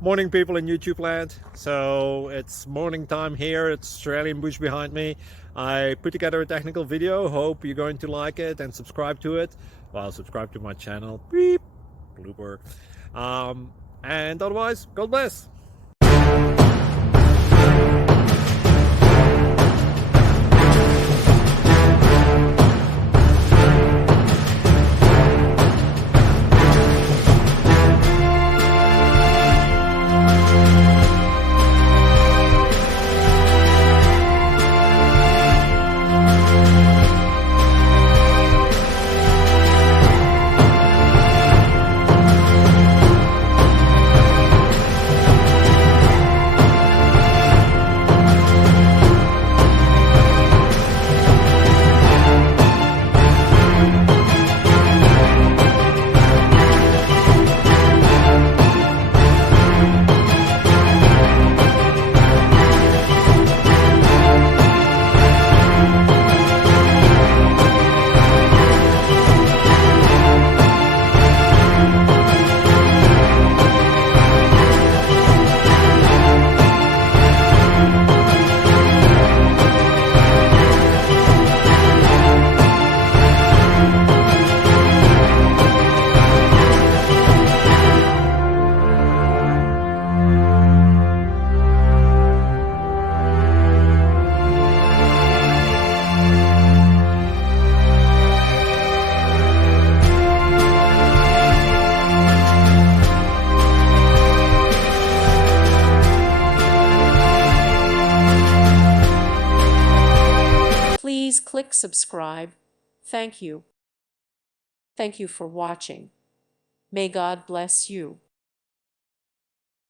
Morning, people in YouTube land. So it's morning time here. It's Australian bush behind me. I put together a technical video. Hope you're going to like it and subscribe to it. Well, subscribe to my channel. Beep. Blooper. And otherwise, God bless. Please click subscribe. Thank you. Thank you for watching. May God bless you.